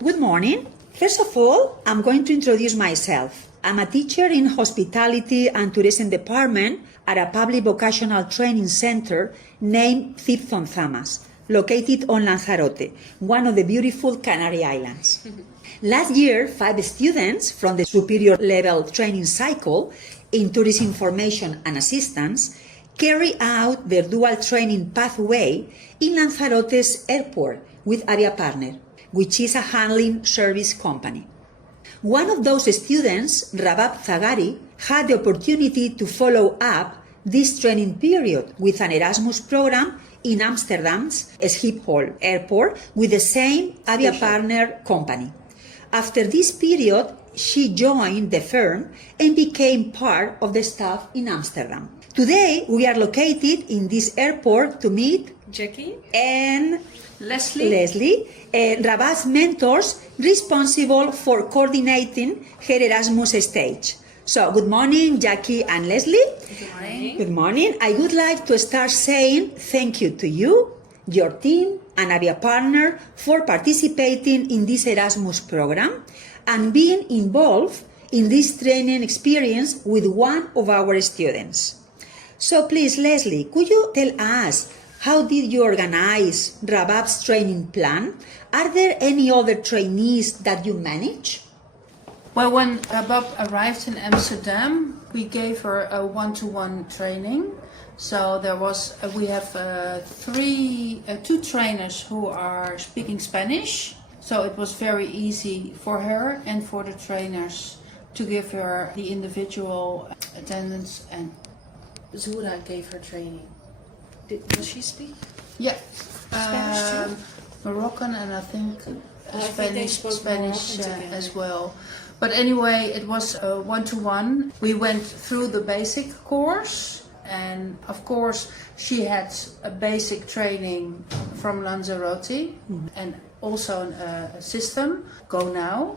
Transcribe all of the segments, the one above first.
Good morning. First of all, I'm going to introduce myself. I'm a teacher in Hospitality and Tourism Department at a public vocational training center named CIFP Zonzamas, located on Lanzarote, one of the beautiful Canary Islands. Last year, 5 students from the superior level training cycle in tourism information and assistance carry out their dual training pathway in Lanzarote's airport with Aviapartner, which is a handling service company. One of those students, Rabab Zagari, had the opportunity to follow up this training period with an Erasmus program in Amsterdam's Schiphol airport with the same Aviapartner company. After this period, she joined the firm and became part of the staff in Amsterdam. Today, we are located in this airport to meet Jackie and Leslie, Rabab's mentors responsible for coordinating her Erasmus stage. So, good morning, Jackie and Leslie. Good morning. Good morning. I would like to start saying thank you to you, your team, and Aviapartner for participating in this Erasmus program and being involved in this training experience with one of our students. So please, Leslie, could you tell us how did you organize Rabab's training plan? Are there any other trainees that you manage? Well, when Rabab arrived in Amsterdam, we gave her a one-to-one training. So there was, we have two trainers who are speaking Spanish. So it was very easy for her and for the trainers to give her the individual attendance, and Syra gave her training. Does she speak? Yeah. Spanish too? Moroccan and I think Spanish as well. But anyway, it was one-to-one. We went through the basic course, and of course she had a basic training from Lanzarote and also a system, Go Now.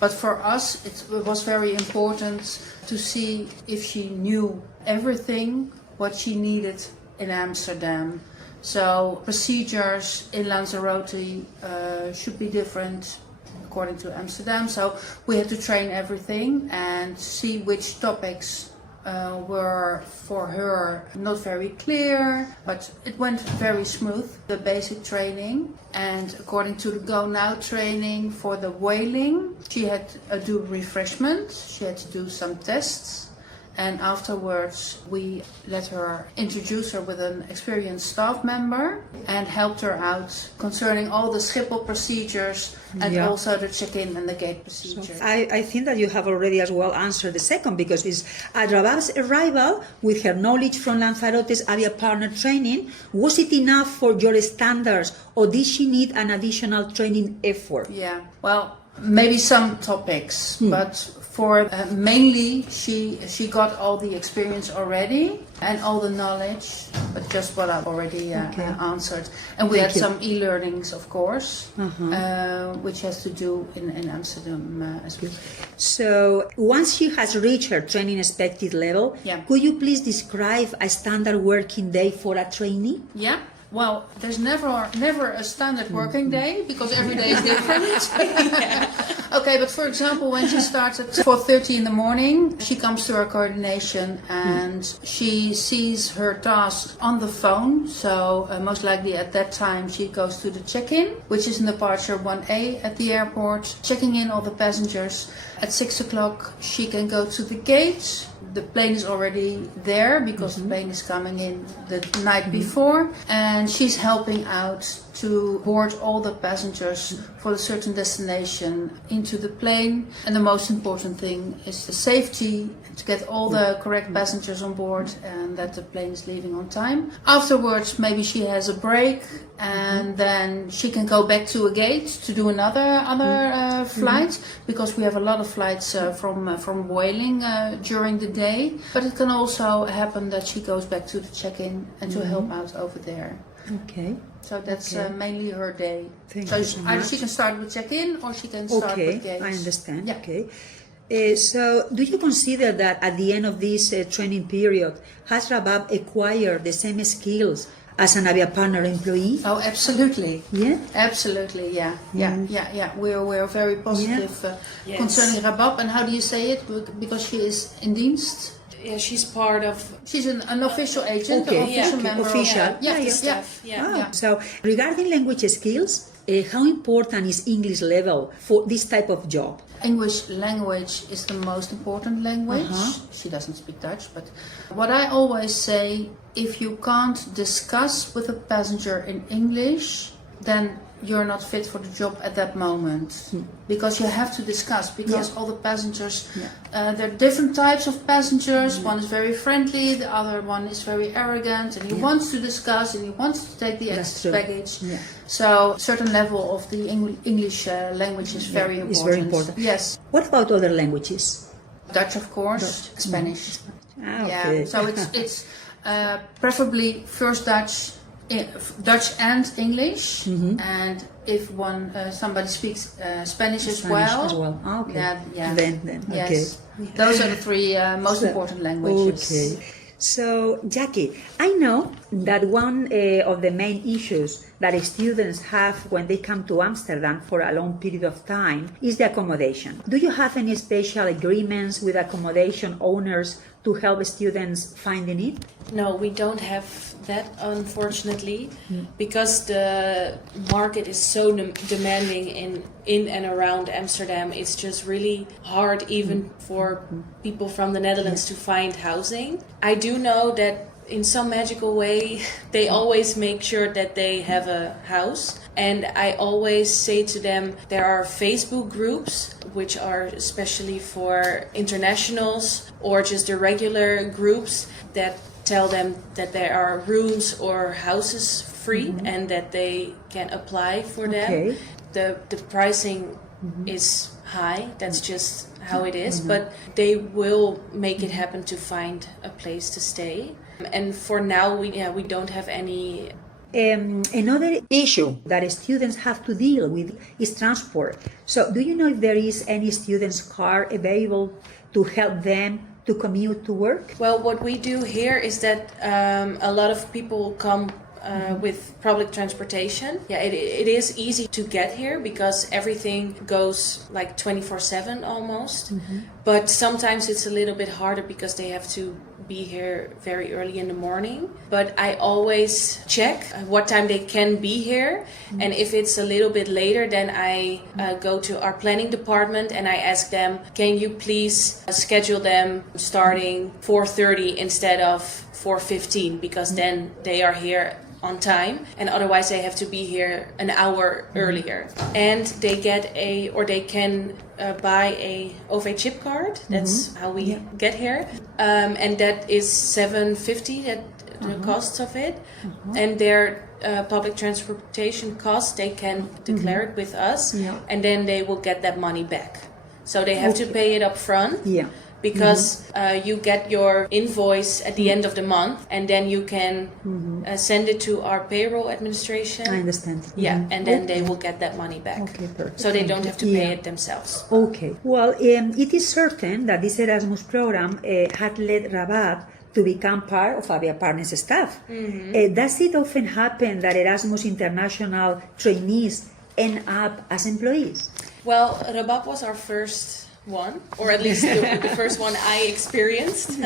But for us, it was very important to see if she knew everything what she needed in Amsterdam. So procedures in Lanzarote should be different according to Amsterdam. So we had to train everything and see which topics were for her not very clear, but it went very smooth, the basic training. And according to the Go Now training for the whaling, she had to do refreshment, she had to do some tests. And afterwards, we let her introduce her with an experienced staff member and helped her out concerning all the Schiphol procedures and also the check-in and the gate procedures. So I think that you have already as well answered the second, because it's at Rabab's arrival with her knowledge from Lanzarote's Aviapartner training, was it enough for your standards or did she need an additional training effort? Yeah, well, maybe some topics, but for mainly she got all the experience already and all the knowledge, but just what I've already answered. And we had some e-learnings, of course, which has to do in Amsterdam as well. So once she has reached her training expected level, could you please describe a standard working day for a trainee? Yeah. Well, there's never a standard working day because every day is different. Okay, but for example, when she starts at 4:30 in the morning, she comes to our coordination and she sees her tasks on the phone. So most likely at that time she goes to the check-in, which is in departure 1A at the airport, checking in all the passengers. At 6 o'clock she can go to the gate. The plane is already there because the plane is coming in the night before, and she's helping out to board all the passengers for a certain destination into the plane. And the most important thing is the safety, to get all the correct passengers on board and that the plane is leaving on time. Afterwards, maybe she has a break and then she can go back to a gate to do another flight, because we have a lot of flights from whaling during the day. But it can also happen that she goes back to the check-in and to help out over there. Okay. So that's mainly her day. Thank so you so either much. she can start with check-in or she can start with gates. I understand. Yeah. Okay. So do you consider that at the end of this training period, has Rabab acquired the same skills as an Aviapartner employee? Oh, absolutely. Yeah? Absolutely, yeah. We're very positive Yes. concerning Rabab. And how do you say it? Because she is in dienst. Yeah, she's part of She's an official agent, Okay. an official Yeah. member. Official. Yeah, the yeah. staff. Yeah. Ah, so regarding language skills, how important is English level for this type of job? English language is the most important language. Uh-huh. She doesn't speak Dutch, but what I always say, if you can't discuss with a passenger in English, then you're not fit for the job at that moment. Because you have to discuss, because all the passengers, there are different types of passengers. One is very friendly, the other one is very arrogant, and he wants to discuss and he wants to take the That's extra true. baggage. Yeah. So a certain level of the English language is very important. It's very important. Yes. What about other languages? Dutch, of course, Spanish. Ah, okay. Yeah, so it's preferably first Dutch and English, and if somebody speaks Spanish as well. as well. Ah, okay. Yeah. Then, Yes, okay. those are the three most important languages. Okay. So, Jackie, I know that one of the main issues that students have when they come to Amsterdam for a long period of time is the accommodation. Do you have any special agreements with accommodation owners to help students finding it? No, we don't have that, unfortunately, because the market is so demanding in and around Amsterdam. It's just really hard even for people from the Netherlands to find housing. I do know that in some magical way they always make sure that they have a house, and I always say to them there are Facebook groups which are especially for internationals or just the regular groups that tell them that there are rooms or houses free and that they can apply for them. The pricing is high, that's just how it is, but they will make it happen to find a place to stay. And for now, we don't have any. Another issue that students have to deal with is transport. So, do you know if there is any student's car available to help them to commute to work? Well, what we do here is that a lot of people come with public transportation. Yeah, it is easy to get here because everything goes like 24/7 almost. But sometimes it's a little bit harder because they have to be here very early in the morning. But I always check what time they can be here. And if it's a little bit later, then I go to our planning department and I ask them, can you please schedule them starting 4:30 instead of 4:15, because then they are here on time, and otherwise they have to be here an hour earlier. And they can buy a OV chip card. That's how we get here, and that is $7.50. That the costs of it, and their public transportation costs they can declare it with us, and then they will get that money back. So they have to pay it up front. Because you get your invoice at the end of the month, and then you can send it to our payroll administration. I understand. Yeah, and then they will get that money back. Okay, perfect. So they don't have to pay it themselves. Okay. Well, it is certain that this Erasmus program had led Rabat to become part of Aviapartner's staff. Does it often happen that Erasmus International trainees end up as employees? Well, Rabat was our first one, or at least the first one I experienced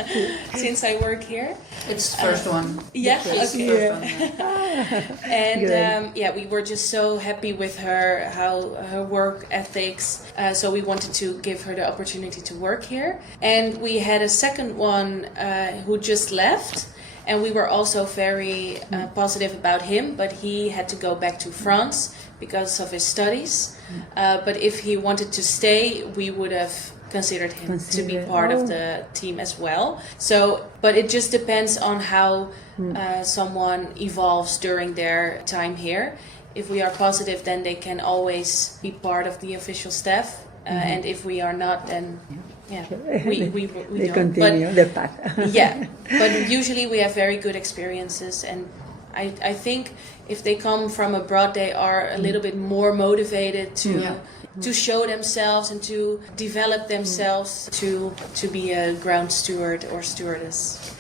since I work here. It's the first one. Yeah, It's the okay. first one, yeah. And we were just so happy with her work ethics. So we wanted to give her the opportunity to work here. And we had a second one who just left. And we were also very positive about him, but he had to go back to France because of his studies. But if he wanted to stay, we would have considered him to be part of the team as well. So, but it just depends on how someone evolves during their time here. If we are positive, then they can always be part of the official staff. And if we are not, then we they don't. continue the path. Yeah, but usually we have very good experiences, and I think if they come from abroad, they are a little bit more motivated to show themselves and to develop themselves to be a ground steward or stewardess.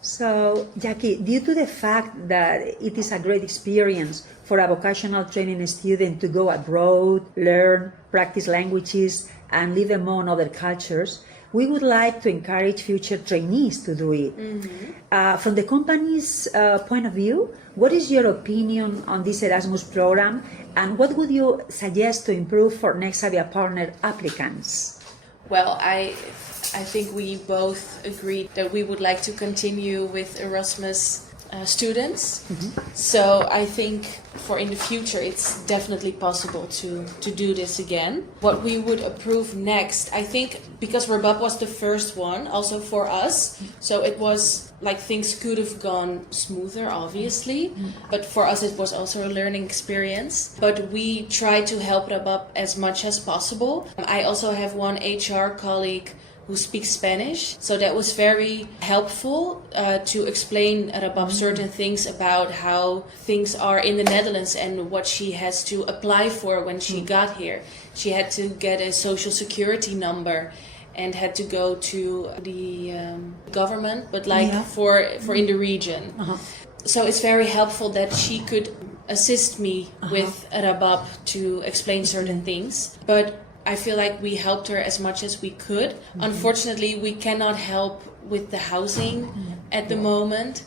So, Jackie, due to the fact that it is a great experience for a vocational training student to go abroad, learn, practice languages, and live among other cultures, we would like to encourage future trainees to do it. From the company's point of view, what is your opinion on this Erasmus program, and what would you suggest to improve for next Aviapartner applicants? Well, I think we both agreed that we would like to continue with Erasmus students. So I think for in the future it's definitely possible to do this again. What we would approve next, I think, because Rabat was the first one also for us, so it was like things could have gone smoother, obviously, but for us it was also a learning experience. But we tried to help Rabat as much as possible. I also have one HR colleague who speaks Spanish, so that was very helpful to explain Rabab certain things about how things are in the Netherlands and what she has to apply for when she got here. She had to get a social security number and had to go to the government, but for in the region. So it's very helpful that she could assist me with Rabab to explain certain things. But I feel like we helped her as much as we could. Unfortunately, we cannot help with the housing at the moment.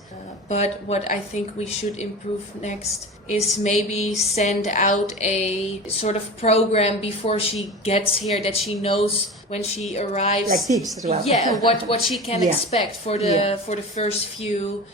But what I think we should improve next is maybe send out a sort of program before she gets here, that she knows when she arrives. Like tips as well. Yeah, what she can expect for the first few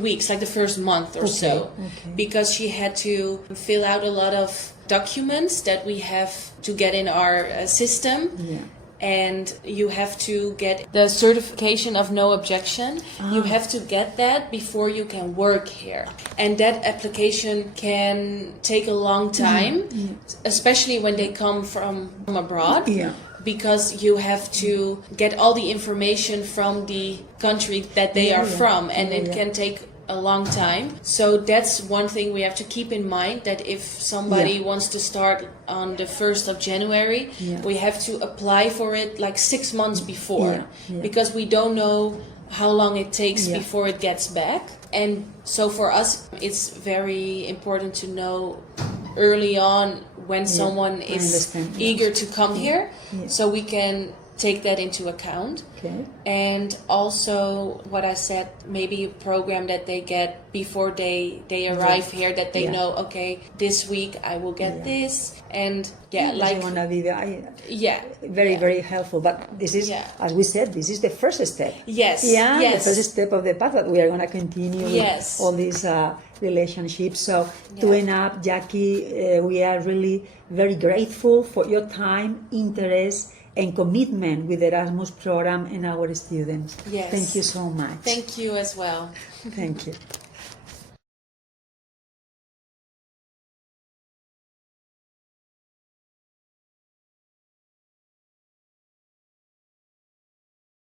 weeks, like the first month or so. Because she had to fill out a lot of documents that we have to get in our system. And you have to get the certification of no objection. You have to get that before you can work here. And that application can take a long time, especially when they come from abroad. Because you have to get all the information from the country that they are from, and it can take a long time. So that's one thing we have to keep in mind, that if somebody wants to start on the 1st of January, we have to apply for it like 6 months before, because we don't know how long it takes before it gets back. And so for us, it's very important to know early on when someone is eager to come here, so we can take that into account. And also what I said, maybe a program that they get before they arrive here, that they know, okay, this week I will get this, and very helpful. But this is, as we said, this is the first step. The first step of the path that we are going to continue with all these relationships. So to end up, Jackie, we are really very grateful for your time, interest, and commitment with the Erasmus program and our students. Thank you so much. Thank you as well. Thank you.